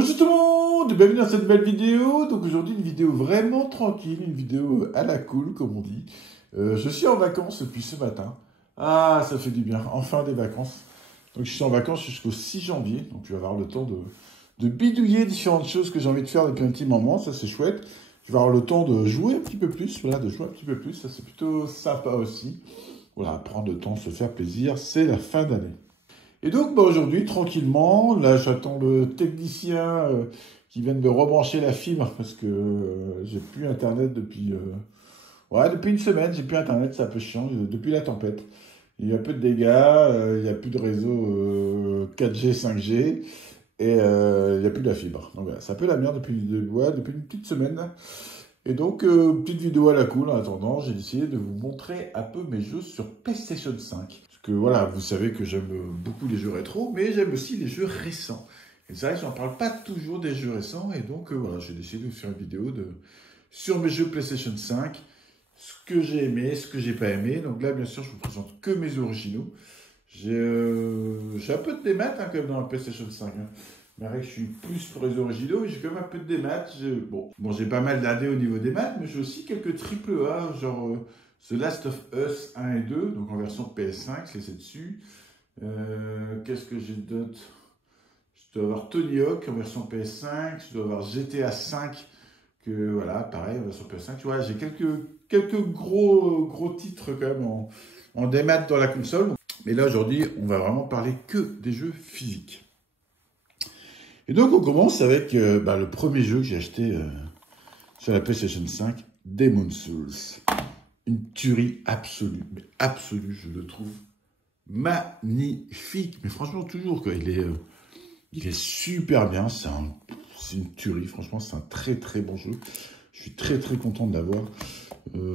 Bonjour tout le monde, bienvenue dans cette nouvelle vidéo. Donc aujourd'hui une vidéo vraiment tranquille, une vidéo à la cool comme on dit. Je suis en vacances depuis ce matin. Ah, ça fait du bien, enfin des vacances. Donc je suis en vacances jusqu'au 6 janvier, donc je vais avoir le temps de bidouiller différentes choses que j'ai envie de faire depuis un petit moment, ça c'est chouette. Je vais avoir le temps de jouer un petit peu plus, voilà, de jouer un petit peu plus, ça c'est plutôt sympa aussi. Voilà, prendre le temps de se faire plaisir, c'est la fin d'année. Et donc aujourd'hui, tranquillement, là j'attends le technicien qui vient de me rebrancher la fibre parce que j'ai plus internet depuis une semaine, j'ai plus internet, c'est un peu chiant, depuis la tempête. Il y a peu de dégâts, il n'y a plus de réseau 4G, 5G et il n'y a plus de la fibre. Donc voilà, c'est un peu la merde depuis une petite semaine là. Et donc, petite vidéo à la cool en attendant, j'ai décidé de vous montrer un peu mes jeux sur PlayStation 5. Parce que voilà, vous savez que j'aime beaucoup les jeux rétro, mais j'aime aussi les jeux récents. Et c'est vrai que j'en parle pas toujours des jeux récents, et donc voilà, j'ai décidé de vous faire une vidéo sur mes jeux PlayStation 5, ce que j'ai aimé, ce que j'ai pas aimé. Donc là, bien sûr, je vous présente que mes originaux. J'ai un peu de démat quand même dans la PlayStation 5. Mais vrai que je suis plus pour les originaux, mais j'ai quand même un peu de démat. Bon, j'ai pas mal d'AD au niveau des maths, mais j'ai aussi quelques triple A, genre The Last of Us 1 et 2, donc en version PS5, c'est dessus. Qu'est-ce que j'ai d'autre? Je dois avoir Tony Hawk en version PS5, je dois avoir GTA 5, que voilà, pareil, en version PS5. Tu vois, j'ai quelques gros titres quand même en démat dans la console. Mais là, aujourd'hui, on va vraiment parler que des jeux physiques. Et donc on commence avec le premier jeu que j'ai acheté sur la PlayStation 5, Demon's Souls. Une tuerie absolue, mais absolue, je le trouve magnifique. Mais franchement, toujours, quoi. Il est super bien, c'est une tuerie, franchement, c'est un très très bon jeu. Je suis très très content de l'avoir.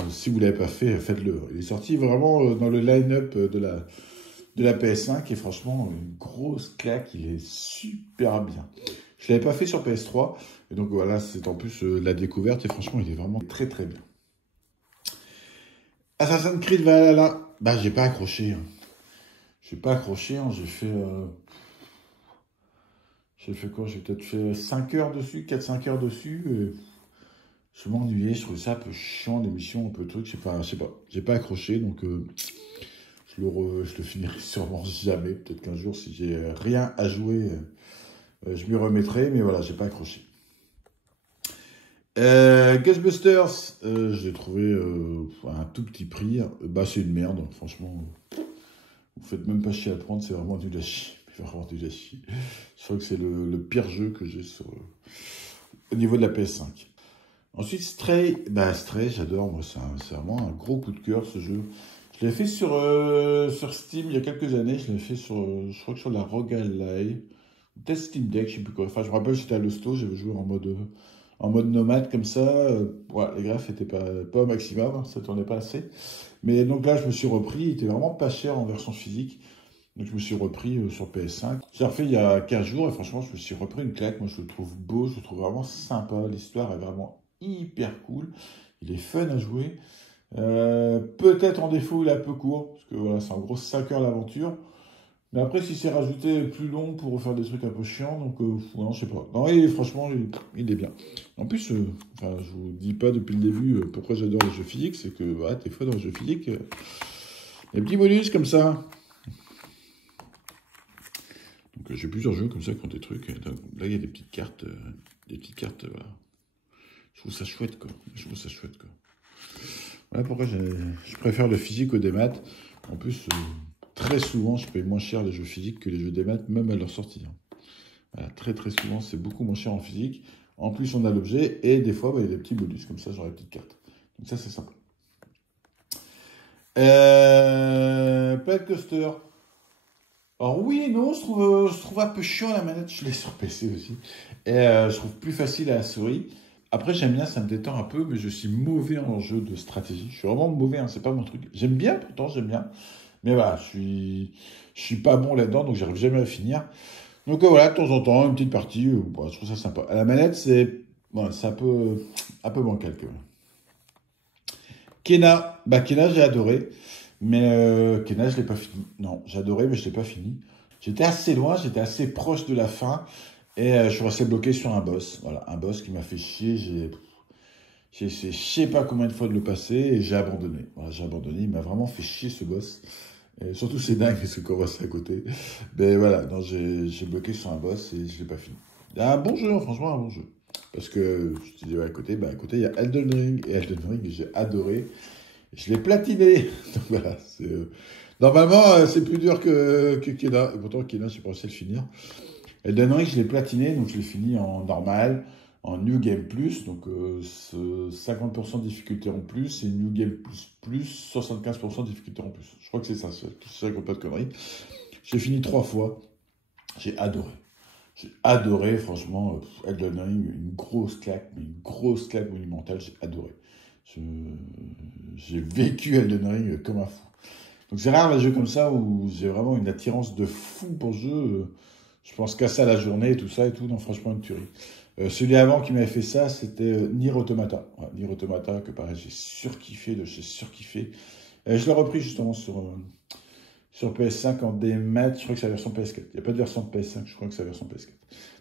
Si vous ne l'avez pas fait, faites-le. Il est sorti vraiment dans le line-up de la PS5 et franchement, une grosse claque, il est super bien. Je ne l'avais pas fait sur PS3 et donc voilà, c'est en plus la découverte et franchement, il est vraiment très très bien. Assassin's Creed Valhalla, j'ai pas accroché. J'ai pas accroché, j'ai fait quoi? J'ai peut-être fait 5 heures dessus, 4-5 heures dessus. Je m'ennuyais, je trouvais ça un peu chiant, l'émission, un peu truc, je sais pas. J'ai pas accroché, donc je le finirai sûrement jamais. Peut-être qu'un jour, si j'ai rien à jouer, je m'y remettrai, mais voilà, j'ai pas accroché. Ghostbusters, je l'ai trouvé à un tout petit prix. C'est une merde, franchement. Vous faites même pas chier à le prendre, c'est vraiment du gâchis. Vraiment du gâchis. Je crois que c'est le pire jeu que j'ai au niveau de la PS5. Ensuite, Stray, j'adore, moi, c'est vraiment un gros coup de cœur ce jeu. Je l'ai fait sur Steam il y a quelques années, je l'ai fait je crois que sur la ROG Ally, peut-être Steam Deck, je sais plus quoi. Enfin, je me rappelle, j'étais à l'hosto, j'avais joué en mode nomade comme ça. Les graphes n'étaient pas au maximum, ça tournait pas assez. Mais donc là, je me suis repris, il était vraiment pas cher en version physique. Donc je me suis repris sur PS5. J'ai refait il y a 15 jours et franchement, je me suis repris une claque. Moi, je le trouve beau, je le trouve vraiment sympa. L'histoire est vraiment hyper cool. Il est fun à jouer. Peut-être en défaut, il est un peu court, parce que voilà, c'est en gros 5 heures l'aventure. Mais après, si c'est rajouté plus long pour faire des trucs un peu chiants, donc non, je sais pas. Non, franchement, il est bien. En plus, je vous dis pas depuis le début pourquoi j'adore les jeux physiques, c'est que des fois dans les jeux physiques, il y a des petits bonus comme ça. Donc j'ai plusieurs jeux comme ça qui ont des trucs. Là, il y a des petites cartes, voilà. Je trouve ça chouette, quoi. Voilà pourquoi je préfère le physique au démat. En plus, très souvent, je paye moins cher les jeux physiques que les jeux démat, même à leur sortie. Voilà, très très souvent, c'est beaucoup moins cher en physique. En plus, on a l'objet et des fois, il y a des petits bonus comme ça, genre les petites cartes. Donc ça, c'est sympa. Pet Coaster. Alors oui et non, je trouve un peu chiant la manette, je l'ai sur PC aussi. Et je trouve plus facile à la souris. Après, j'aime bien, ça me détend un peu, mais je suis mauvais en jeu de stratégie. Je suis vraiment mauvais, c'est pas mon truc. J'aime bien, pourtant, j'aime bien. Mais voilà, je suis pas bon là-dedans, donc j'arrive jamais à finir. Donc voilà, de temps en temps, une petite partie, je trouve ça sympa. À la manette, c'est un peu bancal quand même. Kena, j'ai adoré. Mais Kena, je l'ai pas fini. Non, j'ai adoré, mais je l'ai pas fini. J'étais assez loin, j'étais assez proche de la fin. Et je suis resté bloqué sur un boss. Voilà, un boss qui m'a fait chier. J'ai essayé je sais pas combien de fois de le passer et j'ai abandonné. Voilà, j'ai abandonné. Il m'a vraiment fait chier ce boss. Et surtout, c'est dingue parce que quand on reste à côté. Mais voilà, non, j'ai bloqué sur un boss et je l'ai pas fini. Un bon jeu, franchement, un bon jeu. Parce que je te dis, ouais, à côté, il y a Elden Ring. Et Elden Ring, j'ai adoré. Je l'ai platiné. Donc voilà, normalement, c'est plus dur que Kena. Et pourtant, Kena, j'ai pas réussi à le finir. Elden Ring, je l'ai platiné, donc je l'ai fini en normal, en New Game Plus, donc 50% de difficulté en plus, et New Game Plus, 75% de difficulté en plus. Je crois que c'est ça, c'est pas de conneries. J'ai fini 3 fois, j'ai adoré. J'ai adoré, franchement, Elden Ring, une grosse claque monumentale, j'ai adoré. Je- J'ai vécu Elden Ring comme un fou. Donc c'est rare les jeux comme ça où j'ai vraiment une attirance de fou pour le jeu. Je pense qu'à ça la journée et tout ça et tout. Non, franchement, une tuerie. Celui avant qui m'avait fait ça, c'était Nier Automata. Ouais, Nier Automata, que pareil, j'ai surkiffé, de chez surkiffé. Je l'ai repris justement sur PS5 en démat. Je crois que c'est la version PS4. Il n'y a pas de version de PS5, je crois que c'est la version PS4.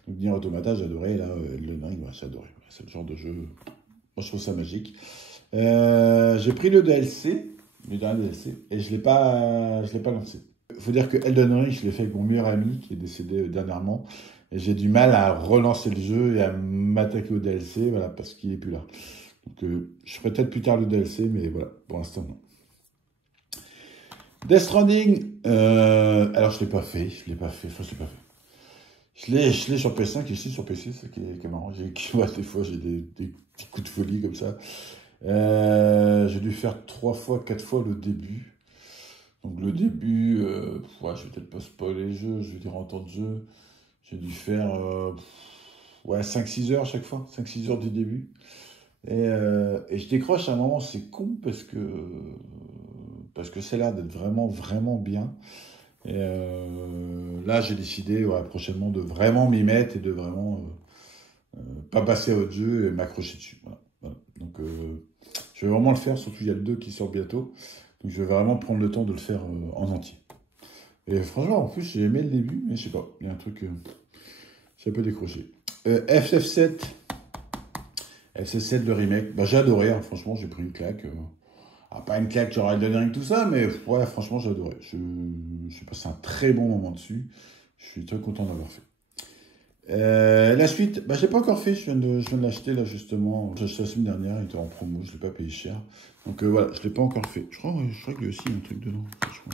Donc Nier Automata, j'adorais. Là, le Ring, ouais, j'ai adoré. Ouais, c'est le genre de jeu. Moi, je trouve ça magique. J'ai pris le DLC, le dernier DLC, et je l'ai pas lancé. Il faut dire que Elden Ring, je l'ai fait avec mon meilleur ami qui est décédé dernièrement. Et j'ai du mal à relancer le jeu et à m'attaquer au DLC, voilà, parce qu'il est plus là. Donc je ferai peut-être plus tard le DLC, mais voilà, pour l'instant non. Death Stranding, alors je l'ai pas fait, je l'ai pas fait, enfin je l'ai pas fait. Je l'ai sur PS5 et ici sur PC, c'est ça qui est marrant. Ouais, des fois j'ai des petits coups de folie comme ça. J'ai dû faire 3 fois, 4 fois le début. Donc le début, ouais, je vais peut-être pas spoiler le jeu, je vais dire en temps de jeu. J'ai dû faire ouais, 5-6 heures chaque fois, 5-6 heures du début. Et je décroche à un moment, c'est con parce que ça a l'air d'être vraiment, vraiment bien. Et là, j'ai décidé ouais, prochainement de vraiment m'y mettre et de vraiment pas passer à autre jeu et m'accrocher dessus. Voilà. Voilà. Donc je vais vraiment le faire, surtout il y a le 2 qui sort bientôt. Donc je vais vraiment prendre le temps de le faire en entier. Et franchement, en plus, j'ai aimé le début, mais je sais pas, il y a un truc, j'ai un peu décroché. FF7, FF7 le remake, bah, j'ai adoré, hein, franchement, j'ai pris une claque. Pas une claque genre Elden Ring, tout ça, mais ouais, franchement, j'ai adoré. J'ai passé un très bon moment dessus. Je suis très content d'avoir fait. La suite, bah, je l'ai pas encore fait, je viens de l'acheter là justement. J'ai acheté la semaine dernière, il était en promo, je l'ai pas payé cher. Donc voilà, je l'ai pas encore fait. Je crois que lui aussi, il y a un truc dedans, franchement.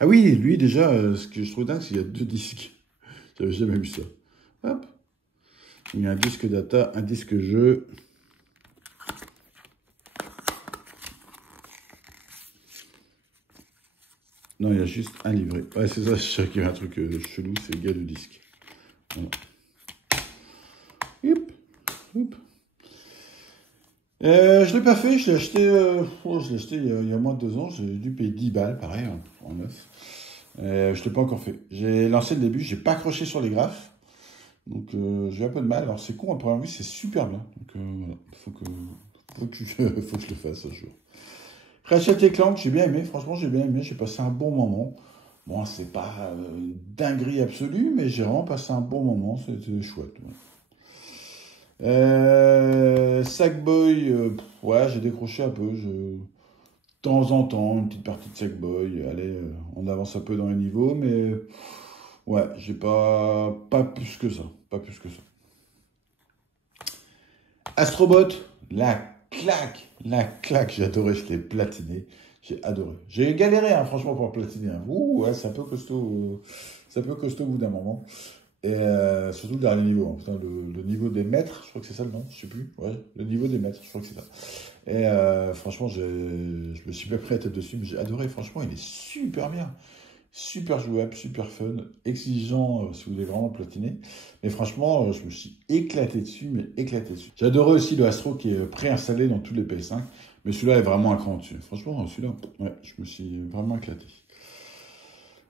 Ah oui, lui déjà, ce que je trouve dingue, c'est qu'il y a 2 disques. J'avais jamais vu ça. Hop, il y a un disque data, un disque jeu. Non, il y a juste un livret. Ouais, c'est ça, je sais qu'il y a un truc chelou, c'est le gars du disque. Voilà. Hop, hop. Je l'ai pas fait, je l'ai acheté, je l'ai acheté il y a moins de 2 ans, j'ai dû payer 10 balles, pareil, en neuf. Je l'ai pas encore fait. J'ai lancé le début, j'ai pas accroché sur les graphes, donc j'ai un peu de mal. Alors c'est con, à première vue, c'est super bien. Donc voilà, faut que je le fasse un jour. Ratchet et Clank, j'ai bien aimé, franchement j'ai bien aimé, j'ai passé un bon moment. Bon, c'est pas une dinguerie absolue, mais j'ai vraiment passé un bon moment, c'était chouette. Ouais. Sackboy, ouais, j'ai décroché un peu. De temps en temps, une petite partie de Sackboy. Allez, on avance un peu dans les niveaux, mais ouais, j'ai pas plus que ça. Pas plus que ça. Astrobot, la claque, j'ai adoré, je l'ai platiné. J'ai adoré. J'ai galéré, hein, franchement, pour platiner. Hein. Ouh, ouais, c'est un peu costaud au bout d'un moment. Et surtout le dernier niveau. Hein. Putain, le niveau des maîtres, je crois que c'est ça le nom, je sais plus. Ouais, le niveau des maîtres, je crois que c'est ça. Et franchement, je me suis pas pris la tête dessus, mais j'ai adoré. Franchement, il est super bien. Super jouable, super fun, exigeant si vous voulez vraiment platiner. Mais franchement, je me suis éclaté dessus, mais éclaté dessus. J'adorais aussi le Astro qui est préinstallé dans tous les PS5, mais celui-là est vraiment un cran dessus. Franchement, celui-là, ouais, je me suis vraiment éclaté.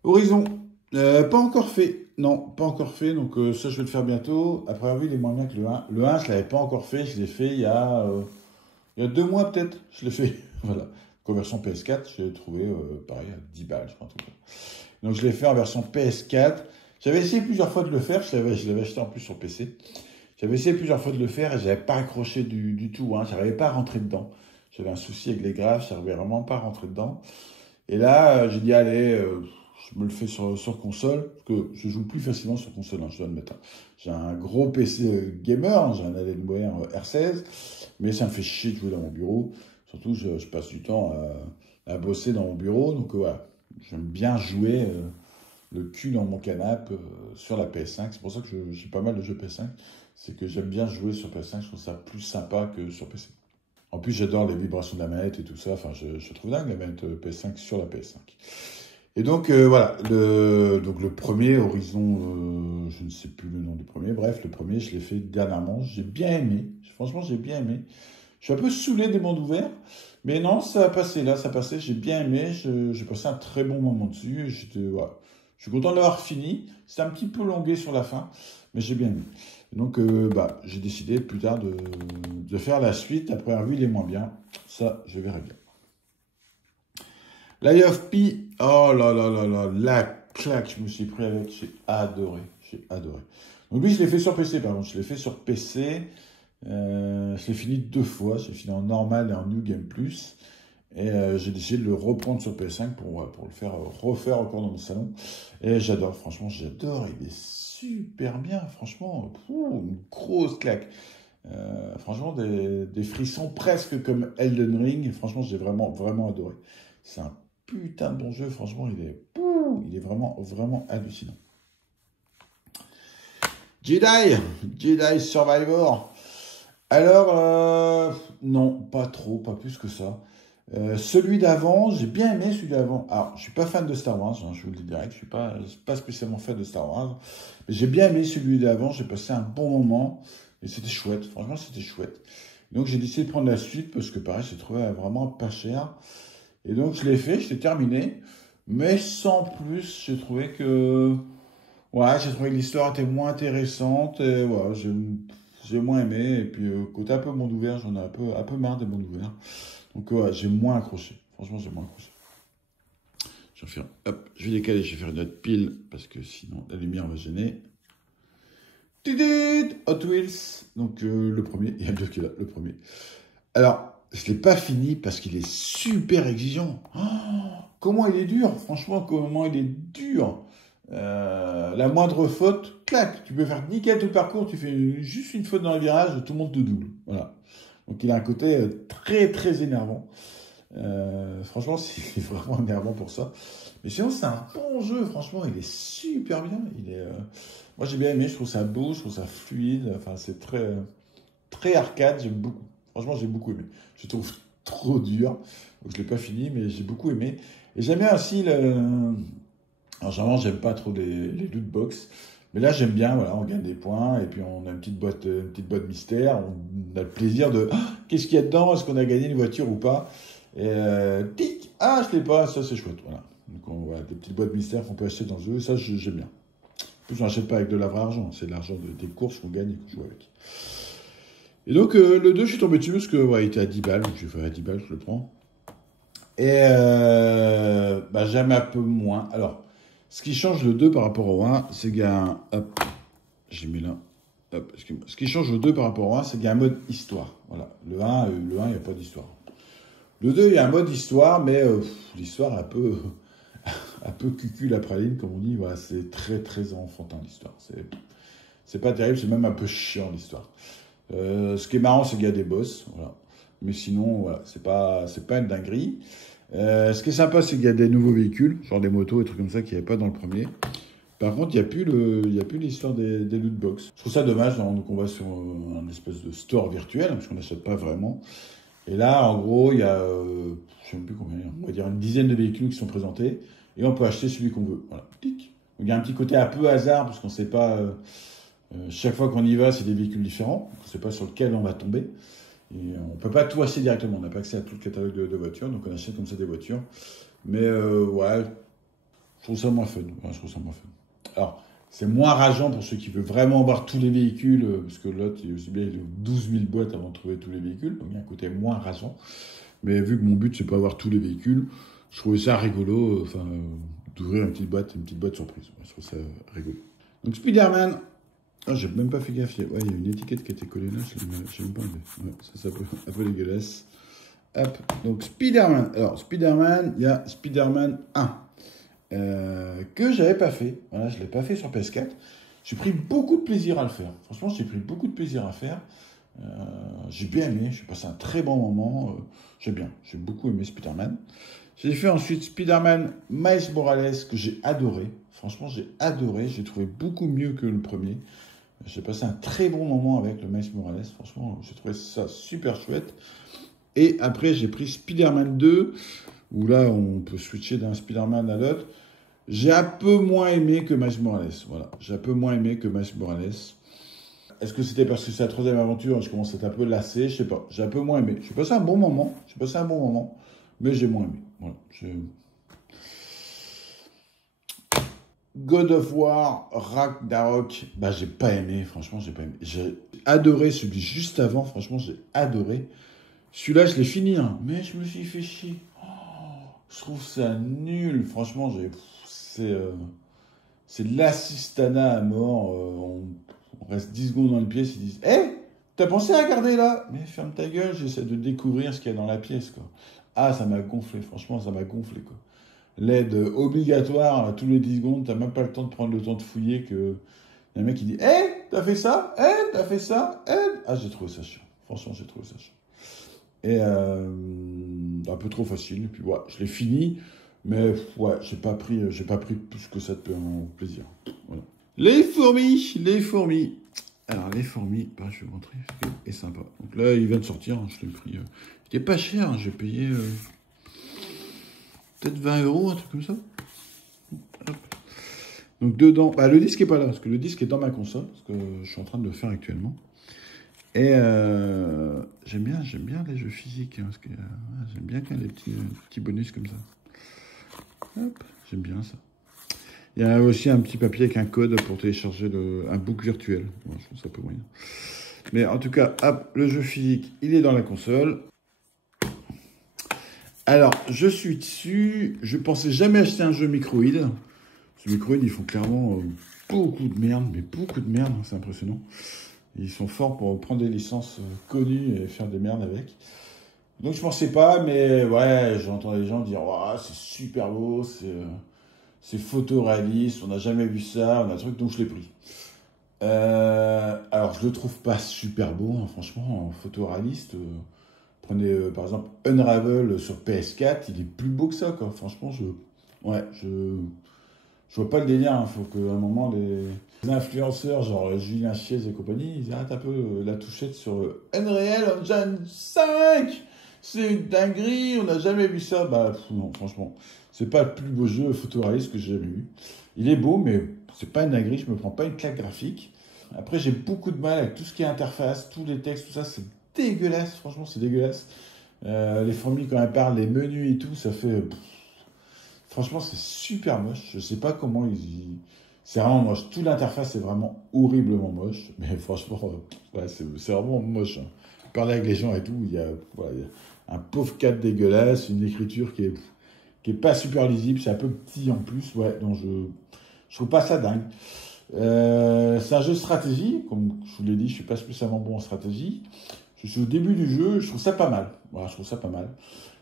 Horizon, pas encore fait. Non, pas encore fait, donc ça je vais le faire bientôt. Après avoir vu, il est moins bien que le 1. Le 1, je l'avais pas encore fait, je l'ai fait il y a 2 mois peut-être, je l'ai fait. Voilà. Conversion PS4, je l'ai trouvé pareil à 10 balles, je crois. Un truc. Donc je l'ai fait en version PS4. J'avais essayé plusieurs fois de le faire, je l'avais acheté en plus sur PC. J'avais essayé plusieurs fois de le faire et j'avais pas accroché du tout, hein. J'arrivais pas à rentrer dedans. J'avais un souci avec les graphes, j'arrivais vraiment pas à rentrer dedans. Et là, j'ai dit, allez, je me le fais sur console, parce que je joue plus facilement sur console, hein, je dois admettre, hein. J'ai un gros PC gamer, hein, j'ai un Alienware R16, mais ça me fait chier de jouer dans mon bureau. Surtout, je passe du temps à bosser dans mon bureau, donc voilà, j'aime bien jouer le cul dans mon canapé sur la PS5. C'est pour ça que j'ai pas mal de jeux PS5. C'est que j'aime bien jouer sur PS5, je trouve ça plus sympa que sur PC. En plus, j'adore les vibrations de la manette et tout ça. Enfin, je trouve dingue la manette PS5 sur la PS5. Et donc, voilà. Donc, le premier, Horizon, je ne sais plus le nom du premier. Bref, le premier, je l'ai fait dernièrement. J'ai bien aimé. Franchement, j'ai bien aimé. Je suis un peu saoulé des mondes ouverts. Mais non, ça a passé. Là, ça a passé. J'ai bien aimé. J'ai passé un très bon moment dessus. Voilà. Je suis content de l'avoir fini. C'était un petit peu longué sur la fin. Mais j'ai bien aimé. Donc, j'ai décidé plus tard de faire la suite. La première vue, il est moins bien. Ça, je vais régler. Lies of P, oh là là là là, la claque, je me suis pris avec, j'ai adoré, j'ai adoré. Donc lui, je l'ai fait sur PC, pardon, je l'ai fait sur PC, je l'ai fini 2 fois, j'ai fini en normal et en New Game Plus, et j'ai décidé de le reprendre sur PS5 pour le faire refaire encore dans mon salon, et j'adore, franchement, j'adore, il est super bien, franchement, une grosse claque. Franchement, des frissons presque comme Elden Ring, et franchement, j'ai vraiment, vraiment adoré. C'est un putain de bon jeu, franchement, il est vraiment, vraiment hallucinant. Jedi Survivor. Alors, non, pas trop, pas plus que ça. Celui d'avant, j'ai bien aimé celui d'avant. Alors, je suis pas fan de Star Wars, hein, je vous le dis direct, je suis pas spécialement fan de Star Wars. Mais j'ai bien aimé celui d'avant, j'ai passé un bon moment. Et c'était chouette, franchement, c'était chouette. Donc, j'ai décidé de prendre la suite parce que, pareil, j'ai trouvé vraiment pas cher. Et donc, je l'ai fait, je l'ai terminé. Mais sans plus, j'ai trouvé que... Ouais, j'ai trouvé que l'histoire était moins intéressante. Et voilà, j'ai moins aimé. Et puis, côté un peu monde ouvert, j'en ai un peu marre des mondes ouverts. Donc, ouais, j'ai moins accroché. Franchement, j'ai moins accroché. Je vais faire... Hop, je vais décaler, je vais faire une autre pile. Parce que sinon, la lumière va gêner. Tidit Hot Wheels. Donc, le premier. Il y a bien qui est là, le premier. Alors... Je ne l'ai pas fini parce qu'il est super exigeant. Oh, comment il est dur, franchement, comment il est dur. La moindre faute, clac, tu peux faire nickel tout le parcours, tu fais juste une faute dans le virage, tout le monde te double. Voilà. Donc il a un côté très très énervant. Franchement, c'est vraiment énervant pour ça. Mais sinon, c'est un bon jeu, franchement, il est super bien. Moi j'ai bien aimé, je trouve ça beau, je trouve ça fluide, enfin c'est très, très arcade, j'aime beaucoup. Franchement, j'ai beaucoup aimé. Je trouve trop dur. Donc, je ne l'ai pas fini, mais j'ai beaucoup aimé. Et j'aime bien aussi Alors, généralement, j'aime pas trop les loot box. Mais là, j'aime bien. Voilà, on gagne des points. Et puis, on a une petite boîte mystère. On a le plaisir de... Ah, qu'est-ce qu'il y a dedans? Est-ce qu'on a gagné une voiture ou pas? Et tic! Ah, je l'ai pas. Ça, c'est chouette. Voilà. Donc, voilà, des petites boîtes mystères qu'on peut acheter dans le jeu. Ça, j'aime bien. En plus, je n'achète pas avec de la vraie argent. C'est de l'argent des courses qu'on gagne et qu'on joue avec. Et donc, le 2, je suis tombé dessus parce que, ouais, il était à 10 balles. Donc, j'ai fait à 10 balles, je le prends. Et j'aime un peu moins. Alors, ce qui change le 2 par rapport au 1, c'est qu'il y a un... Hop, j'ai mis là. Hop, excuse-moi. Ce qui change le 2 par rapport au 1, c'est qu'il y a un mode histoire. Voilà. Le 1, il n'y a pas d'histoire. Le 2, il y a un mode histoire, mais l'histoire est un peu cucul la praline, comme on dit. Voilà, c'est très, très enfantin, l'histoire. C'est pas terrible, c'est même un peu chiant, l'histoire. Ce qui est marrant, c'est qu'il y a des boss, voilà. Mais sinon, voilà, c'est pas une dinguerie. Ce qui est sympa, c'est qu'il y a des nouveaux véhicules, genre des motos et trucs comme ça qu'il n'y avait pas dans le premier. Par contre, il n'y a plus l'histoire des loot box. Je trouve ça dommage, donc on va sur un espèce de store virtuel, parce qu'on n'achète pas vraiment. Et là, en gros, il y a, je ne sais même plus combien, on va dire une dizaine de véhicules qui sont présentés, et on peut acheter celui qu'on veut. Voilà. Donc, il y a un petit côté un peu hasard, parce qu'on ne sait pas... chaque fois qu'on y va, c'est des véhicules différents. On ne sait pas sur lequel on va tomber. Et on ne peut pas tout acheter directement. On n'a pas accès à tout le catalogue de voitures. Donc on achète comme ça des voitures. Mais ouais, je trouve ça moins fun. Ouais, je trouve ça moins fun. Alors, c'est moins rageant pour ceux qui veulent vraiment voir tous les véhicules. Parce que l'autre, il y a aussi bien 12 000 boîtes avant de trouver tous les véhicules. Donc il y a un côté moins rageant. Mais vu que mon but, c'est pas avoir tous les véhicules, je trouvais ça rigolo. d'ouvrir une petite boîte surprise. Ouais, je trouve ça rigolo. Donc Spider-Man. Ah, j'ai même pas fait gaffe. Ouais, il y a une étiquette qui a été collée là, je n'ai même pas enlevé. Ouais, ça peut un peu dégueulasse. Hop, donc Spider-Man. Alors, Spider-Man, il y a Spider-Man 1. Que j'avais pas fait. Voilà, je l'ai pas fait sur PS4. J'ai pris beaucoup de plaisir à le faire. Franchement, j'ai pris beaucoup de plaisir à faire. J'ai bien aimé, j'ai passé un très bon moment. J'ai beaucoup aimé Spider-Man. J'ai fait ensuite Spider-Man Miles Morales que j'ai adoré. Franchement, j'ai adoré. J'ai trouvé beaucoup mieux que le premier. J'ai passé un très bon moment avec le Miles Morales. Franchement, j'ai trouvé ça super chouette. Et après, j'ai pris Spider-Man 2, où là, on peut switcher d'un Spider-Man à l'autre. J'ai un peu moins aimé que Miles Morales. Voilà, j'ai un peu moins aimé que Miles Morales. Est-ce que c'était parce que c'est la troisième aventure et je commence à être un peu lassé? Je sais pas. J'ai un peu moins aimé. J'ai passé un bon moment. Mais j'ai moins aimé. Voilà. God of War, Ragnarok, bah j'ai pas aimé. Franchement, j'ai pas aimé. J'ai adoré celui juste avant. Franchement, j'ai adoré. Celui-là, je l'ai fini, hein. Mais je me suis fait chier. Je trouve ça nul. Franchement, c'est de l'assistanat à mort. On reste 10 secondes dans une pièce, ils disent Hé, t'as pensé à regarder là? Mais ferme ta gueule, j'essaie de découvrir ce qu'il y a dans la pièce, quoi. Ah, ça m'a gonflé, franchement, ça m'a gonflé, quoi. L'aide obligatoire, là, tous les 10 secondes, t'as même pas le temps de prendre le temps de fouiller que. Il y a un mec qui dit Hé, t'as fait ça? Hé, t'as fait ça? Hé. Ah, j'ai trouvé ça chiant. Franchement, j'ai trouvé ça chiant. Et un peu trop facile. Et puis, ouais, je l'ai fini. Mais ouais, j'ai pas pris plus que ça de plaisir. Voilà. Les fourmis. Alors, les fourmis, bah, je vais vous montrer, c'est sympa. Donc là, il vient de sortir, hein, je l'ai pris. Il était pas cher, hein, j'ai payé peut-être 20 €, un truc comme ça. Hop. Donc dedans, bah, le disque est pas là, parce que le disque est dans ma console, parce que je suis en train de le faire actuellement. Et j'aime bien les jeux physiques, hein, parce que j'aime bien quand il y a des petits bonus comme ça. Hop, j'aime bien ça. Il y a aussi un petit papier avec un code pour télécharger un book virtuel. Bon, je trouve ça un peu moyen. Mais en tout cas, hop, le jeu physique, il est dans la console. Alors, je suis dessus. Je pensais jamais acheter un jeu Microïd. Ce Microïd, ils font clairement beaucoup de merde, mais beaucoup de merde, c'est impressionnant. Ils sont forts pour prendre des licences connues et faire des merdes avec. Donc je pensais pas, mais ouais, j'entends des gens dire oh, c'est super beau, c'est photoréaliste, on n'a jamais vu ça, on a un truc, donc je l'ai pris. Alors je le trouve pas super beau, hein, franchement, en photoréaliste. Prenez par exemple Unravel sur PS4, il est plus beau que ça, quoi. Franchement, je vois pas le délire. Il faut qu'à un moment, les influenceurs, genre Julien Chiez et compagnie, ils arrêtent un peu la touchette sur Unreal Engine 5. C'est une dinguerie, on n'a jamais vu ça. Bah non, franchement, c'est pas le plus beau jeu photoréaliste que j'ai jamais vu. Il est beau, mais c'est pas une dinguerie, je me prends pas une claque graphique. Après, j'ai beaucoup de mal avec tout ce qui est interface, tous les textes, tout ça, c'est dégueulasse. Franchement, c'est dégueulasse. Les fourmis, quand elles parlent, les menus et tout, ça fait. Franchement, c'est super moche. Je sais pas comment c'est vraiment moche. Toute l'interface est vraiment horriblement moche. Mais franchement, ouais, c'est vraiment moche. Hein. Parler avec les gens et tout, il y a un pauvre cadre dégueulasse, une écriture qui est pas super lisible. C'est un peu petit en plus. Ouais, donc je trouve pas ça dingue. C'est un jeu de stratégie. Comme je vous l'ai dit, je suis pas spécialement bon en stratégie. Je suis au début du jeu. Je trouve ça pas mal. Voilà, je trouve ça pas mal.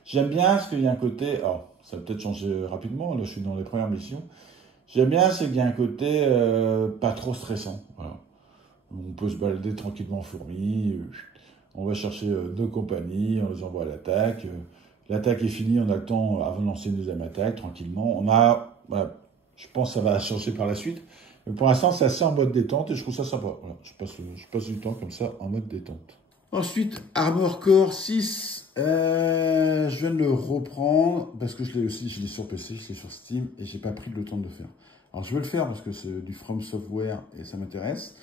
J'aime bien parce qu'il y a un côté. Alors, ça va peut-être changer rapidement. Là, je suis dans les premières missions. J'aime bien, c'est qu'il y a un côté pas trop stressant. Voilà. On peut se balader tranquillement en fourmi. On va chercher deux compagnies. On les envoie à l'attaque. L'attaque est finie. On a le temps avant de lancer une deuxième attaque tranquillement. Voilà, je pense que ça va changer par la suite. Mais pour l'instant, c'est assez en mode détente et je trouve ça sympa. Voilà, je passe du temps comme ça en mode détente. Ensuite, Armor Core 6, je viens de le reprendre parce que je l'ai sur PC, je l'ai sur Steam et j'ai pas pris le temps de le faire. Alors je vais le faire parce que c'est du From Software et ça m'intéresse.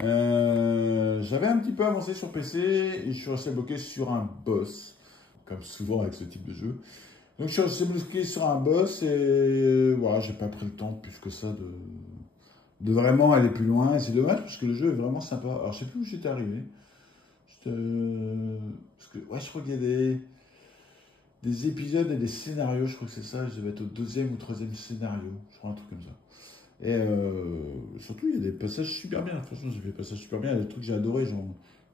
J'avais un petit peu avancé sur PC et je suis resté bloqué sur un boss, comme souvent avec ce type de jeu. Donc je suis resté bloqué sur un boss et voilà, j'ai pas pris le temps plus que ça de vraiment aller plus loin. Et c'est dommage parce que le jeu est vraiment sympa. Alors je sais plus où j'étais arrivé. Parce que, ouais, je crois qu'il y a des des épisodes et des scénarios, je crois que c'est ça, je devais être au 2e ou 3e scénario, je crois un truc comme ça. Et surtout, il y a des passages super bien, franchement, j'ai fait des passages super bien, il y a des trucs que j'ai adoré, genre,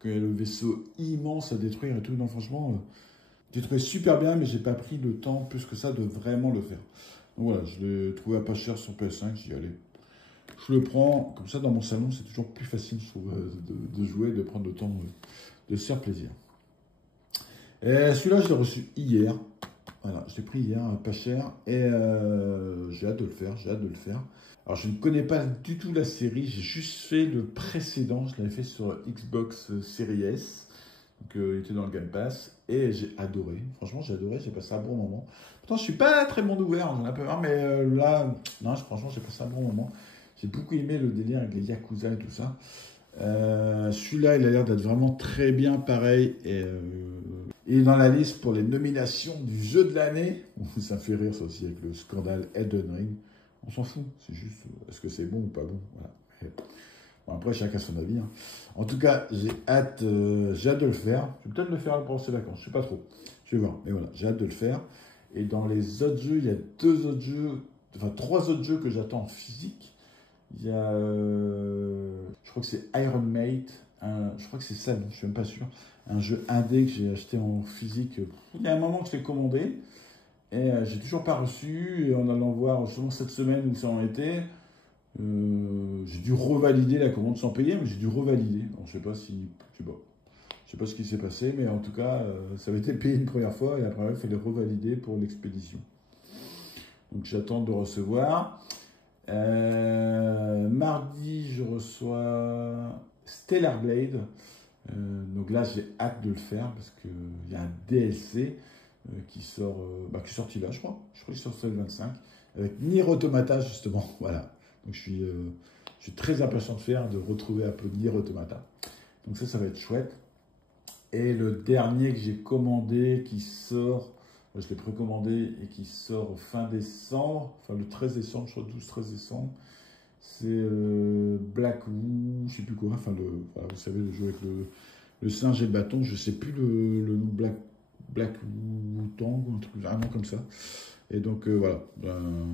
quand il y a le vaisseau immense à détruire et tout, non, franchement, j'ai trouvé super bien, mais j'ai pas pris le temps plus que ça de vraiment le faire. Donc voilà, je l'ai trouvé à pas cher sur PS5, j'y allais. Je le prends, comme ça, dans mon salon, c'est toujours plus facile, je trouve, de jouer, de prendre le temps de se faire plaisir. Et celui-là, je l'ai reçu hier. Voilà, je l'ai pris hier, pas cher, et j'ai hâte de le faire, Alors, je ne connais pas du tout la série, j'ai juste fait le précédent, je l'avais fait sur Xbox Series S, donc il était dans le Game Pass, et j'ai adoré, franchement, j'ai adoré, j'ai passé un bon moment. Pourtant, je suis pas très monde ouvert, j'en ai un peu marre, mais là, non, franchement, j'ai passé un bon moment. J'ai beaucoup aimé le délire avec les Yakuza et tout ça. Celui-là, il a l'air d'être vraiment très bien, pareil. Et il est dans la liste pour les nominations du jeu de l'année. Ça me fait rire, ça aussi, avec le scandale Elden Ring. On s'en fout, c'est juste, est-ce que c'est bon ou pas bon, voilà. Bon, après, chacun son avis. Hein. En tout cas, j'ai hâte de le faire. Je vais peut-être le faire pendant ces vacances, je sais pas trop. Je vais voir, mais voilà, j'ai hâte de le faire. Et dans les autres jeux, il y a 3 autres jeux que j'attends en physique. Il y a, je crois que c'est Iron Mate, je crois que c'est ça, non, je suis même pas sûr. Un jeu indé que j'ai acheté en physique. Il y a un moment que je l'ai commandé et j'ai toujours pas reçu. Et en allant voir justement cette semaine où ça en était, j'ai dû revalider la commande sans payer, mais j'ai dû revalider. Donc, je sais pas ce qui s'est passé, mais en tout cas, ça avait été payé une première fois et après il fallait revalider pour l'expédition. Donc j'attends de recevoir. Mardi, je reçois Stellar Blade. Donc là, j'ai hâte de le faire parce qu'il y a un DLC qui est sorti là, je crois. Je crois qu'il sort le 25 avec Nier Automata, justement. Voilà. Donc je suis très impatient de retrouver un peu de Nier Automata. Donc ça va être chouette. Et le dernier que j'ai commandé qui sort. Je l'ai précommandé et qui sort fin décembre, enfin le 13 décembre, je crois 12-13 décembre. C'est Black Wu, je sais plus quoi, enfin voilà, vous savez, le jeu avec le singe et le bâton, je sais plus le nom, Black Wu Tang ou un truc vraiment comme ça. Et donc voilà,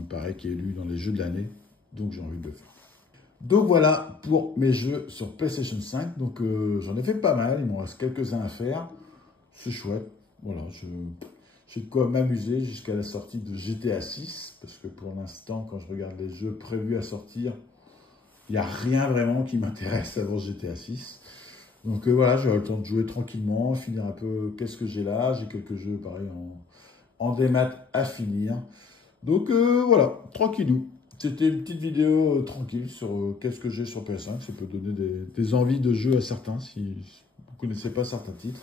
pareil, qui est élu dans les jeux de l'année, donc j'ai envie de le faire. Donc voilà pour mes jeux sur PlayStation 5, donc j'en ai fait pas mal, il m'en reste quelques-uns à faire, c'est chouette, voilà, j'ai de quoi m'amuser jusqu'à la sortie de GTA 6, parce que pour l'instant, quand je regarde les jeux prévus à sortir, il n'y a rien vraiment qui m'intéresse avant GTA 6. Donc voilà, j'aurai le temps de jouer tranquillement, finir un peu qu'est-ce que j'ai là. J'ai quelques jeux pareil en démat à finir. Donc voilà, tranquillou. C'était une petite vidéo tranquille sur qu'est-ce que j'ai sur PS5. Ça peut donner des envies de jeu à certains si vous ne connaissez pas certains titres.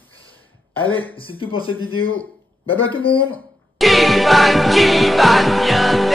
Allez, c'est tout pour cette vidéo. Bye bye tout le monde. Qui va bien